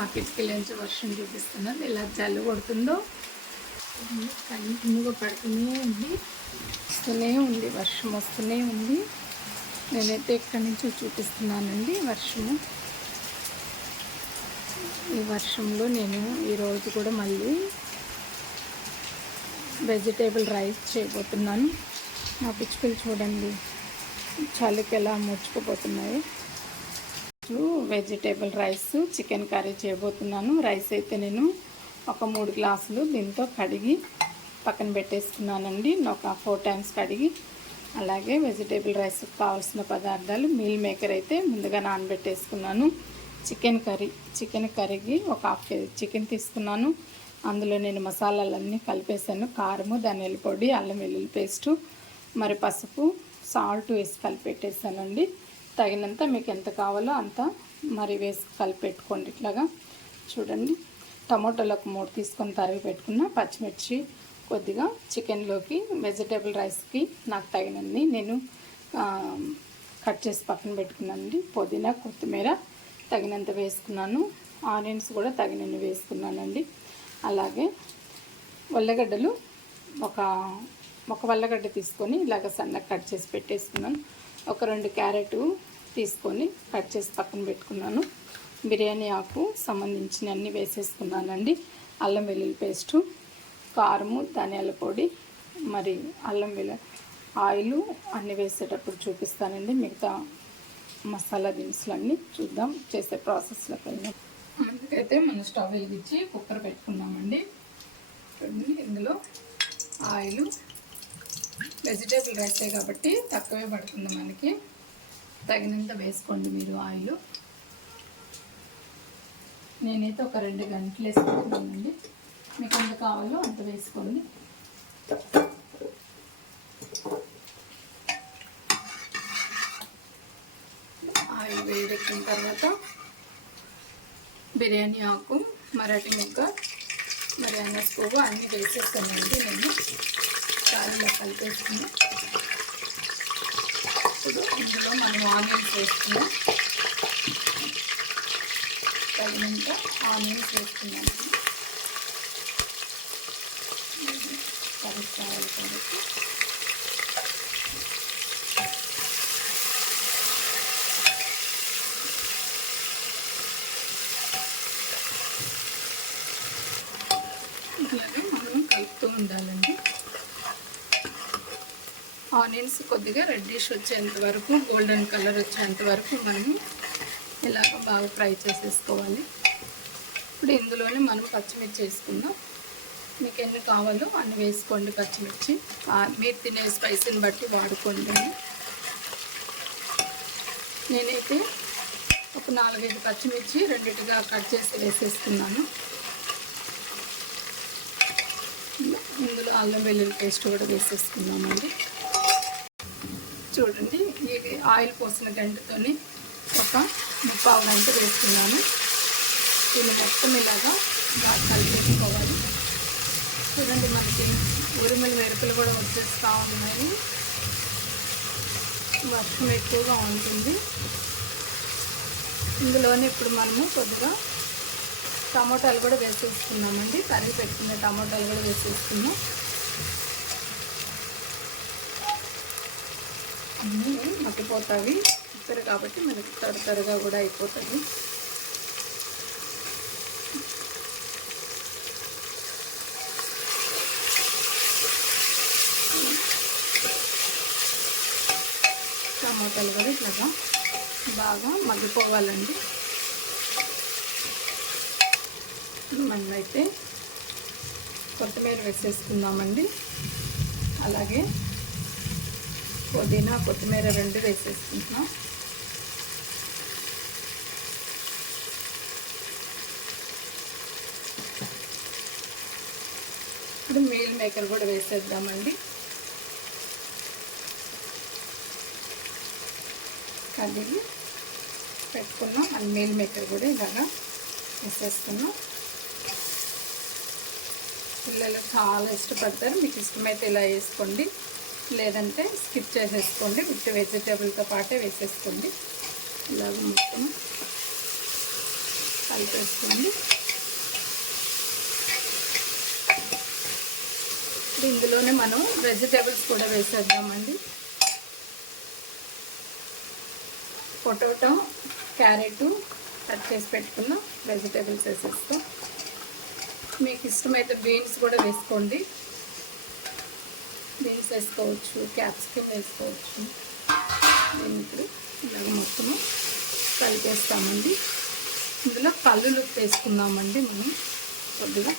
మా కిటికీల నుంచి వర్షం చూపిస్తున్నాను ఇలా జల్లు కొడుతుందో? కంటిన్యూగా పడుతూనే ఉంది. వస్తూనే ఉంది. వర్షం వస్తూనే ఉంది. నేనైతే ఎక్కడి నుంచో చూపిస్తున్నానండి వర్షము. ఈ వర్షంలో నేను ఈరోజు కూడా మళ్ళీ వెజిటేబుల్ రైస్ చేయబోతున్నాను. మా పిచ్చుకలు చూడండి. చలికి ఎలా ముడుచుకుపోతున్నాయి వెజిటేబుల్ రైస్ చికెన్ కర్రీ చేయబోతున్నాను. రైస్ అయితే నేను ఒక మూడు గ్లాసులు దీంతో కడిగి పక్కన పెట్టేసుకున్నానండి. ఒక ఫోర్ టైమ్స్ కడిగి అలాగే వెజిటేబుల్ రైస్కి కావాల్సిన పదార్థాలు మీల్ మేకర్ అయితే ముందుగా నానబెట్టేసుకున్నాను. చికెన్ కర్రీ చికెన్ కర్రీకి ఒక హాఫ్ కేజీ చికెన్ తీసుకున్నాను. అందులో నేను మసాలాలన్నీ కలిపేసాను కారము ధనియాల పొడి అల్లం వెల్లుల్లి పేస్టు మరి పసుపు సాల్ట్ వేసి కలిపెట్టేసానండి తగినంత మీకు ఎంత కావాలో అంత మరి వేసి కలిపెట్టుకోండి ఇట్లాగా. చూడండి. టమాటోలు ఒక మూడు తీసుకొని తరిగి పెట్టుకున్న పచ్చిమిర్చి కొద్దిగా చికెన్లోకి వెజిటేబుల్ రైస్కి నాకు తగినన్ని నేను కట్ చేసి పక్కన పెట్టుకున్నానండి. పుదీనా కొత్తిమీర తగినంత వేసుకున్నాను. ఆనియన్స్ కూడా తగినన్ని వేసుకున్నానండి. అలాగే ఉల్లగడ్డలు ఒక ఒక వల్లగడ్డ తీసుకొని ఇలాగ సన్నగా కట్ చేసి పెట్టేసుకున్నాను. ఒక రెండు క్యారెట్ తీసుకొని కట్ చేసి పక్కన పెట్టుకున్నాను. బిర్యానీ ఆకు సంబంధించిన అన్నీ వేసేసుకున్నానండి. అల్లం వెల్లుల్లి పేస్టు కారము ధనియాల పొడి మరి అల్లం వెల్లు ఆయిల్ అన్నీ వేసేటప్పుడు చూపిస్తానండి. మిగతా మసాలా దినుసులు అన్నీ చూద్దాం చేసే ప్రాసెస్లోకి వెళ్ళాం అందుకైతే మనం స్టవ్ వెలిగించి కుక్కర్ పెట్టుకున్నామండి. ఇందులో ఆయిల్ వెజిటేబుల్ రైసే కాబట్టి తక్కువే పడుతుంది మనకి. తగినంత వేసుకోండి మీరు ఆయిల్. నేనైతే ఒక రెండు గంటలు వేసుకుంటున్నానండి. మీకు ఎంత కావాలో అంత వేసుకోండి. ఆయిల్ వేడెక్కిన తర్వాత బిర్యానీ ఆకు మరాఠీ ముక్క మరి అన్న పువ్వు అన్నీ వేసేస్తానండి నేను. చాలా కలిపేసుకుని ఇప్పుడు ఇందులో మనం ఆనియన్స్ వేసుకున్నాం తగినంత ఆనియన్స్ వేసుకున్నాం కర్రీ కావాలి కాబట్టి ఇట్లాగే మనం కలుపుతూ ఉండాలండి ఆనియన్స్ కొద్దిగా రెడ్డిష్ వచ్చేంత వరకు గోల్డెన్ కలర్ వచ్చేంత వరకు మనం ఇలాగ బాగా ఫ్రై చేసేసుకోవాలి. ఇప్పుడు ఇందులోనే మనం పచ్చిమిర్చి వేసుకుందాం. మీకు ఎన్ని కావాలో అన్ని వేసుకోండి పచ్చిమిర్చి. మీరు తినే స్పైసీని బట్టి వాడుకోండి నేనైతే ఒక నాలుగైదు పచ్చిమిర్చి రెండిటిగా కట్ చేసి వేసేస్తున్నాను. ఇందులో అల్లం వెల్లుల్లి పేస్ట్ కూడా వేసేసుకున్నామండి చూడండి. ఈ ఆయిల్ పోసిన గంటతోని ఒక ముప్పావు గంట వేసుకున్నాను దీన్ని మొత్తం ఇలాగా బాగా కలిపేసుకోవాలి. చూడండి మనకి ఉరిమిల మెరుపులు కూడా వచ్చేస్తూ ఉన్నాయి. వర్షం ఎక్కువగా ఉంటుంది. ఇందులోనే ఇప్పుడు మనము కొద్దిగా టమాటాలు కూడా వేసేసుకున్నామండి కర్రీ పెట్టుకున్న టమాటాలు కూడా వేసేసుకున్నాం మగ్గిపోతాయి. ఇద్దరు కాబట్టి మనకి త్వర త్వరగా కూడా అయిపోతుంది టమాటాలు కూడా ఇట్లాగా బాగా మగ్గిపోవాలండి. మనమైతే కొత్తిమీర వేసేసుకుందామండి. అలాగే పుదీనా కొత్తిమీర రెండు వేసేసుకుంటున్నాం. ఇప్పుడు మీల్ మేకర్ కూడా వేసేద్దామండి. కడిగి పెట్టుకున్నాం. అది మీల్ మేకర్ కూడా ఇలాగా వేసేసుకున్నాం. పిల్లలు చాలా ఇష్టపడతారు. మీకు ఇష్టమైతే ఇలా వేసుకోండి. లేదంటే స్కిప్ చేసేసుకోండి. విత్ వెజిటేబుల్తో పాటే వేసేసుకోండి. ఇలాగ మొత్తం కలిపేసుకోండి. ఇందులోనే మనం వెజిటేబుల్స్ కూడా వేసేద్దామండి. పొటాటో క్యారెట్ కట్ చేసి పెట్టుకున్న వెజిటేబుల్స్ వేసేస్తాం మీకు ఇష్టమైతే బీన్స్ కూడా వేసుకోండి. బీన్స్ వేసుకోవచ్చు క్యాప్సికమ్ వేసుకోవచ్చు. నేను ఇప్పుడు ఇలాగ మొత్తము కలిపేస్తామండి. ఇందులో కల్లులు లుప్ వేసుకుందామండి మనం. కొద్దిగా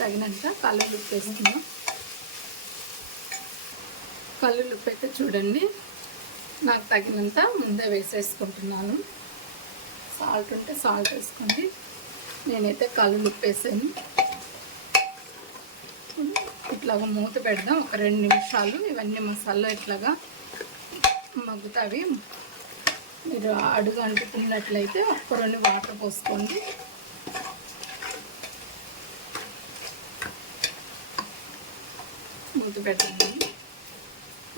తగినంత కల్లులు ఉప్పు వేసుకుందాం. కల్లులు ఉప్పు అయితే చూడండి నాకు తగినంత ముందే వేసేసుకుంటున్నాను. సాల్ట్ ఉంటే సాల్ట్ వేసుకోండి. నేనైతే కళ్ళు లుప్పేసాను వేసాను. ఇట్లాగా మూత పెడదాం. ఒక రెండు నిమిషాలు ఇవన్నీ మసాలా ఇట్లాగా మగ్గుతావి మీరు అడుగు అంటుకున్నట్లయితే ఒక రెండు వాటర్ పోసుకోండి. మూత పెట్టండి.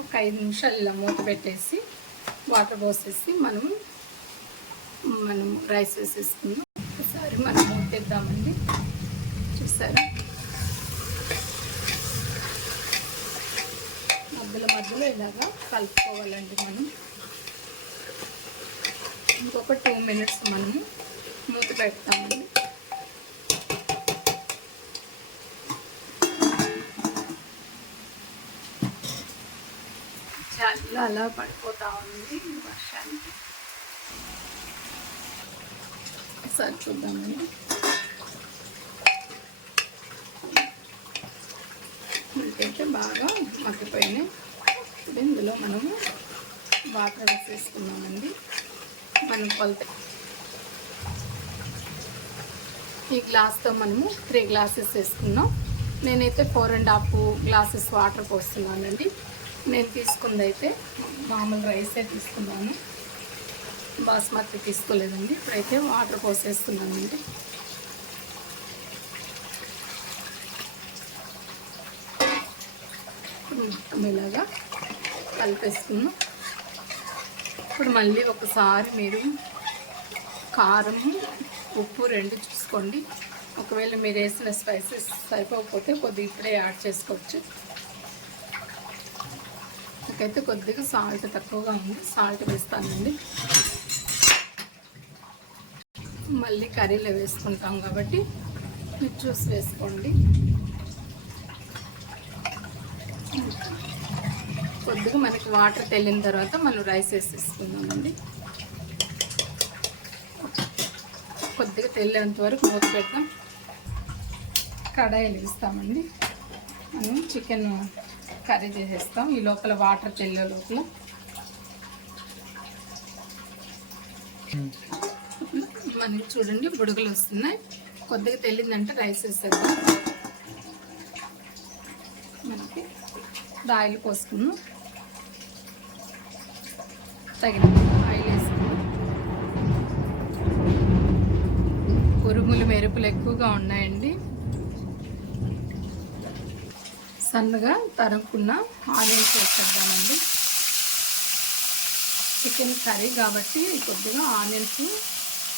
ఒక ఐదు నిమిషాలు ఇలా మూత పెట్టేసి వాటర్ పోసేసి మనం మనం రైస్ వేసేసుకుందాం. ఒకసారి మనం మూతేద్దామండి చూసారా? మధ్యలో మధ్యలో ఇలాగా కలుపుకోవాలండి మనం. ఇంకొక టూ మినిట్స్ మనము మూత పెడతామండి చల్ల అలా పడిపోతా ఉంది వర్షానికి. ఒకసారి చూద్దామండి మనకైతే బాగా మగ్గిపోయినాయి ఇప్పుడు ఇందులో మనము వాటర్ వేసేసుకున్నామండి. మనం కొలత ఈ గ్లాస్తో మనము త్రీ గ్లాసెస్ వేసుకున్నాం. నేనైతే four and half glasses water పోస్తున్నానండి. నేను తీసుకుంది అయితే మామూలు రైసే తీసుకున్నాను. బాస్మతి తీసుకోలేదండి. ఇప్పుడైతే వాటర్ పోసేస్తున్నానండి. ఇలాగా కలిపేసుకున్నాం ఇప్పుడు మళ్ళీ ఒకసారి మీరు కారం ఉప్పు రెండు చూసుకోండి. ఒకవేళ మీరు వేసిన స్పైసెస్ సరిపోకపోతే కొద్దిగా ఇప్పుడే యాడ్ చేసుకోవచ్చు. నాకైతే కొద్దిగా సాల్ట్ తక్కువగా ఉంది. సాల్ట్ వేస్తానండి. మళ్ళీ కర్రీలో వేసుకుంటాం కాబట్టి మీరు చూసి వేసుకోండి. కొద్దిగా మనకి వాటర్ తెల్లిన తర్వాత మనం రైస్ వేసేసుకుందామండి. కొద్దిగా తెల్లేంత వరకు మూత పెడతాం. కడాయిలు వేస్తామండి. మనం చికెన్ కర్రీ చేసేస్తాం. ఈ లోపల వాటర్ తెల్లే లోపల. మనకి చూడండి బుడగలు వస్తున్నాయి. కొద్దిగా తెల్లిందంటే రైస్ వేసేద్దాం. మనకి ఆయిల్ పోసుకున్నాం తగిన. ఆయిల్ వేసుకుని ఉరుములు మెరుపులు ఎక్కువగా ఉన్నాయండి. సన్నగా తరుక్కున్న ఆనియన్స్ వేసేద్దామండి. చికెన్ కర్రీ కాబట్టి కొద్దిగా ఆనియన్స్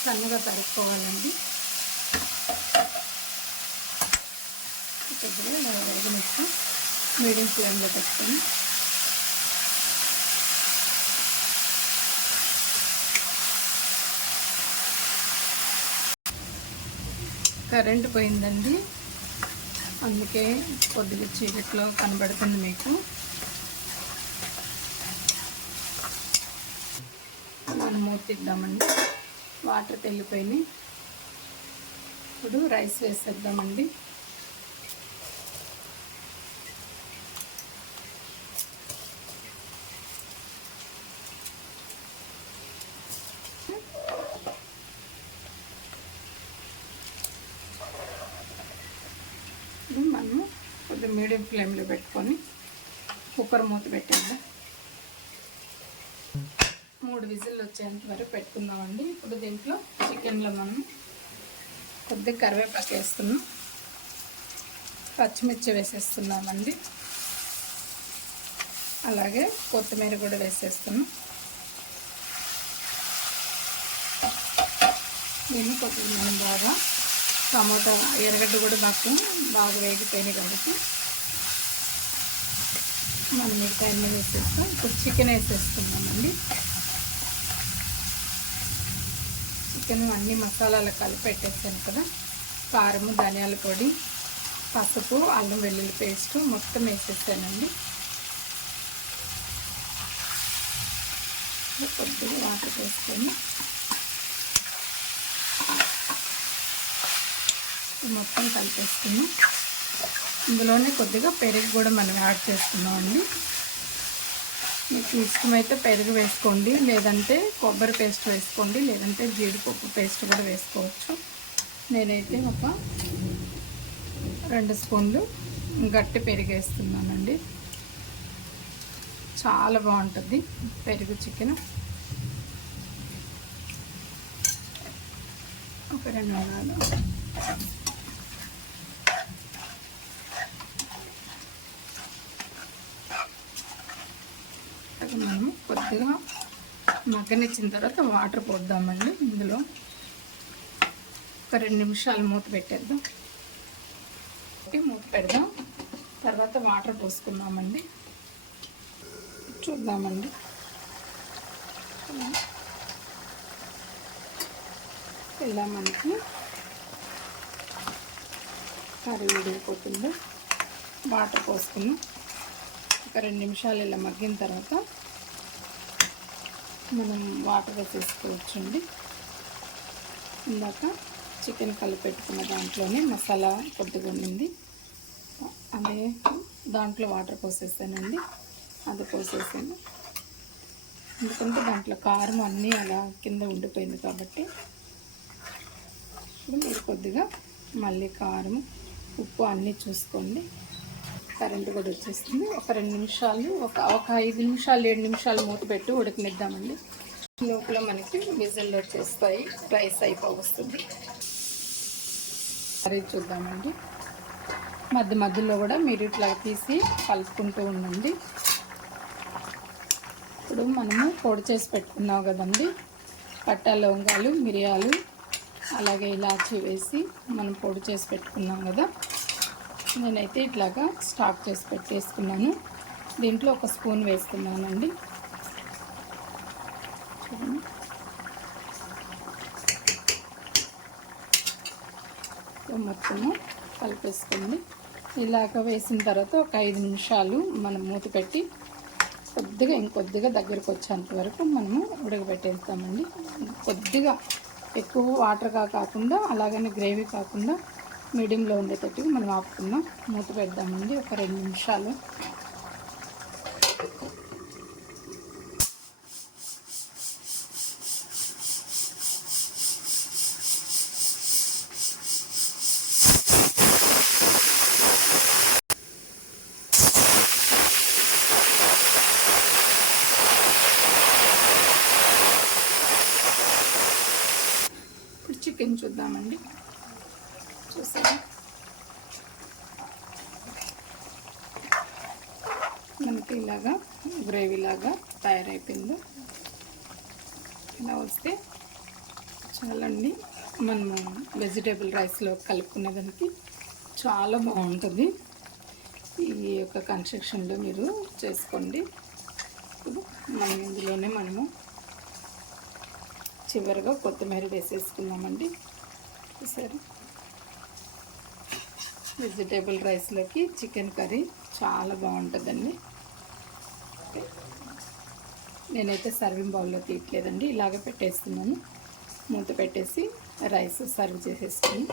సన్నగా తరుక్కోవాలండి. కొద్దిగా ఇలా వేగనిస్తాం మీడియం ఫ్లేమ్లో పెట్టుకొని కరెంట్ పోయిందండి. అందుకే కొద్దిగా చీకట్లో కనబడుతుంది మీకు. మనం మూతిద్దామండి వాటర్ తెల్లిపోయినాయి. ఇప్పుడు రైస్ వేసేద్దామండి ఇప్పుడు మనము కొద్దిగా మీడియం ఫ్లేమ్లో పెట్టుకొని కుక్కర్ మూత పెట్టేద్దాం. మూడు విజిల్ వచ్చేంత వరకు పెట్టుకుందామండి. ఇప్పుడు దీంట్లో చికెన్లో మనం కొద్దిగా కరివేపాకు వేస్తున్నాం. పచ్చిమిర్చి వేసేస్తున్నామండి. అలాగే కొత్తిమీర కూడా వేసేస్తున్నాం. దీన్ని కొద్దిగా మనం బాగా టమాటా ఎర్రగడ్డ కూడా మాకు బాగా వేగిపోయినాయి కాబట్టి మనం మిగతా అన్నీ వేసేస్తాం ఇప్పుడు చికెన్ వేసేస్తున్నామండి చికెన్ అన్ని మసాలాలు కలిపి పెట్టేసాను కదా. కారము ధనియాల పొడి పసుపు అల్లం వెల్లుల్లి పేస్ట్ మొత్తం వేసేసానండి. కొద్దిగా వాటర్ వేసుకొని మొత్తం కలిపేసుకున్నాం ఇందులోనే కొద్దిగా పెరుగు కూడా మనం యాడ్ చేసుకున్నామండి మీకు ఇష్టమైతే పెరుగు వేసుకోండి లేదంటే కొబ్బరి పేస్ట్ వేసుకోండి లేదంటే జీడిపప్పు పేస్ట్ కూడా వేసుకోవచ్చు. నేనైతే ఒక రెండు స్పూన్లు గట్టి పెరుగు వేస్తున్నానండి. చాలా బాగుంటుంది పెరుగు చికెన్. ఒక రెండు వందలు అది మనము మగ్గనిచ్చిన తర్వాత వాటర్ పోద్దామండి ఇందులో. ఒక రెండు నిమిషాలు మూత పెట్టేద్దాం. మూత పెడదాం. తర్వాత వాటర్ పోసుకుందామండి. చూద్దామండి. ఇలా మనకి కర్రీ విడిగిపోతుంది వాటర్ పోసుకున్నాం ఒక రెండు నిమిషాలు ఇలా మగ్గిన తర్వాత మనం వాటర్ వేసేసుకోవచ్చండి. ఇందాక చికెన్ కలిపెట్టుకున్న దాంట్లోనే మసాలా కొద్దిగా ఉండింది. అదే దాంట్లో వాటర్ పోసేసానండి. అది పోసేసాను. ఎందుకంటే దాంట్లో కారం అన్నీ అలా కింద ఉండిపోయింది కాబట్టి ఇప్పుడు మీరు కొద్దిగా మళ్ళీ కారం ఉప్పు అన్నీ చూసుకోండి. కరెంట్ కూడా వచ్చేస్తుంది. ఒక రెండు నిమిషాలు ఒక ఒక ఐదు నిమిషాలు ఏడు నిమిషాలు మూత పెట్టి ఉడకనిద్దామండి. లోపల మనకి విజిల్ వచ్చేస్తాయి. రైస్ అయిపోవస్తుంది. కర్రీ చూద్దామండి. మధ్య మధ్యలో కూడా మీరు ఇట్లా తీసి కలుపుకుంటూ ఉండండి. ఇప్పుడు మనము పొడి చేసి పెట్టుకున్నాం కదండి. పట్టా లవంగాలు మిరియాలు అలాగే ఇలాచి వేసి మనం పొడి చేసి పెట్టుకున్నాం కదా. నేనైతే ఇట్లాగా స్టాక్ చేసి పెట్టేసుకున్నాను. దీంట్లో ఒక స్పూన్ వేసుకున్నానండి చూడండి. మొత్తము కలిపేసుకోండి ఇలాగ వేసిన తర్వాత ఒక ఐదు నిమిషాలు మనం మూత పెట్టి కొద్దిగా ఇంకొద్దిగా దగ్గరకు వచ్చేంత వరకు మనము ఉడకబెట్టేస్తామండి. కొద్దిగా ఎక్కువ వాటర్గా కాకుండా అలాగనే గ్రేవీ కాకుండా మీడియంలో ఉండేటట్టుగా మనం ఆపుకుందాం. మూత పెడదామండి ఒక రెండు నిమిషాలు ఇప్పుడు చికెన్ చూద్దామండి చూసారా మనకి ఇలాగా గ్రేవీ లాగా తయారైపోయింది ఇలా వస్తే చాలండి. మనము వెజిటేబుల్ రైస్లో కలుపుకునే దానికి చాలా బాగుంటుంది. ఈ యొక్క కన్స్ట్రక్షన్లో మీరు చేసుకోండి. ఇప్పుడు మనం ఇందులోనే మనము చివరిగా కొత్తిమీర వేసేసుకున్నామండి సరే వెజిటేబుల్ రైస్లోకి చికెన్ కర్రీ చాలా బాగుంటుందండి. నేనైతే సర్వింగ్ బౌల్లో తీయట్లేదండి ఇలాగే పెట్టేస్తున్నాను. మూత పెట్టేసి రైస్ సర్వ్ చేసేసుకుని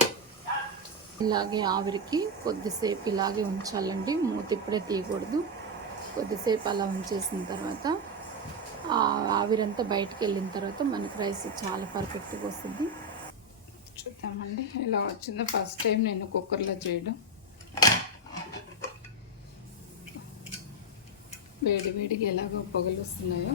ఇలాగే ఆవిరికి కొద్దిసేపు ఇలాగే ఉంచాలండి. మూత ఇప్పుడే తీయకూడదు. కొద్దిసేపు అలా ఉంచేసిన తర్వాత ఆవిరంతా బయటికి వెళ్ళిన తర్వాత మనకి రైస్ చాలా పర్ఫెక్ట్గా వస్తుంది. చూద్దామండి ఇలా వచ్చిందో. ఫస్ట్ టైం నేను కుక్కర్లో చేయడం. వేడి వేడిగా ఎలాగో పొగలు వస్తున్నాయో.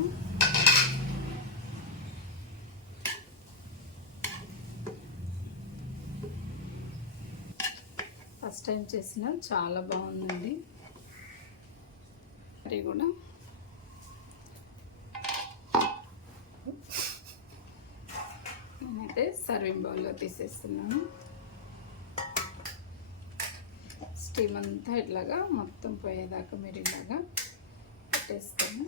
ఫస్ట్ టైం చేసిన చాలా బాగుందండి. కర్రీ కూడా. నేనైతే సర్వింగ్ బౌల్లో తీసేస్తున్నాను. స్టీమ్ అంతా ఇట్లాగా మొత్తం పోయేదాకా మీరు ఇలాగా పెట్టేస్తాను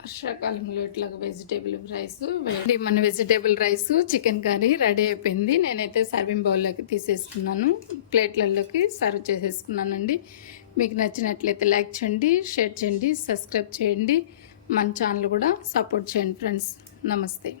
వర్షాకాలంలో ఇట్లా వెజిటేబుల్ రైస్ వేడి మన vegetable rice chicken curry ready అయిపోయింది. నేనైతే సర్వింగ్ బౌల్లోకి తీసేసుకున్నాను. ప్లేట్లలోకి సర్వ్ చేసేసుకున్నానండి. మీకు నచ్చినట్లయితే లైక్ చేయండి షేర్ చేయండి సబ్స్క్రైబ్ చేయండి. మన ఛానల్ కూడా సపోర్ట్ చేయండి ఫ్రెండ్స్ నమస్తే.